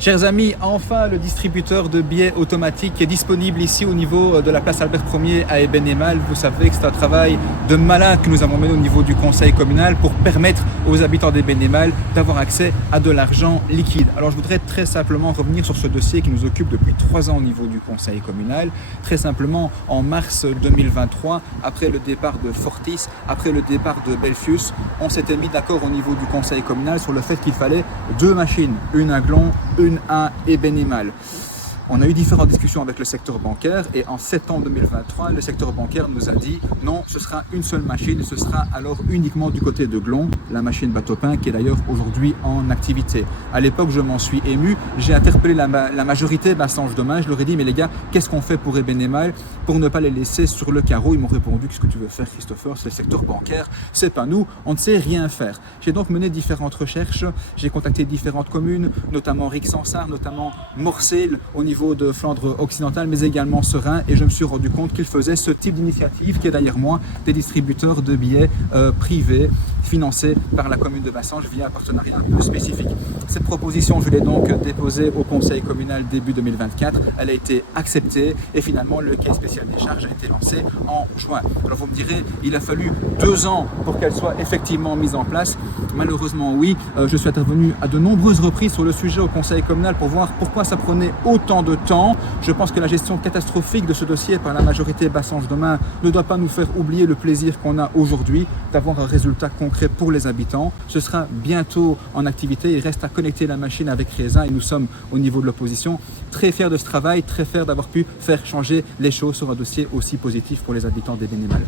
Chers amis, enfin le distributeur de billets automatique est disponible ici au niveau de la place Albert Ier à Eben-Emal. Vous savez que c'est un travail de malade que nous avons mené au niveau du conseil communal pour permettre aux habitants d'Eben-Emal d'avoir accès à de l'argent liquide. Alors je voudrais très simplement revenir sur ce dossier qui nous occupe depuis 3 ans au niveau du conseil communal. Très simplement, en mars 2023, après le départ de Fortis, après le départ de Belfius, on s'était mis d'accord au niveau du conseil communal sur le fait qu'il fallait 2 machines, une à Glon, une à Eben-Emal. On a eu différentes discussions avec le secteur bancaire et en septembre 2023, le secteur bancaire nous a dit non, ce sera une seule machine et ce sera alors uniquement du côté de Glon, la machine Bateau-Pain qui est d'ailleurs aujourd'hui en activité. À l'époque, je m'en suis ému, j'ai interpellé la majorité Bassange-Domain, je leur ai dit mais les gars, qu'est-ce qu'on fait pour Eben-Emal pour ne pas les laisser sur le carreau? Ils m'ont répondu qu'est-ce que tu veux faire Christopher, c'est le secteur bancaire, c'est pas nous, on ne sait rien faire. J'ai donc mené différentes recherches, j'ai contacté différentes communes, notamment Rixensart, notamment Morcel au niveau de Flandre occidentale, mais également Serein, et je me suis rendu compte qu'ils faisaient ce type d'initiative qui est derrière moi, des distributeurs de billets privés financés par la commune de Bassange via un partenariat un peu spécifique. Cette proposition, je l'ai donc déposée au conseil communal début 2024, elle a été acceptée et finalement le cahier spécial des charges a été lancé en juin. Alors vous me direz, il a fallu 2 ans pour qu'elle soit effectivement mise en place. Malheureusement oui, je suis intervenu à de nombreuses reprises sur le sujet au conseil communal pour voir pourquoi ça prenait autant de temps. Je pense que la gestion catastrophique de ce dossier par la majorité Bassange-Domain ne doit pas nous faire oublier le plaisir qu'on a aujourd'hui d'avoir un résultat concret pour les habitants. Ce sera bientôt en activité. Il reste à connecter la machine avec Reza et nous sommes au niveau de l'opposition très fiers de ce travail, très fiers d'avoir pu faire changer les choses sur un dossier aussi positif pour les habitants d'Eben-Emal.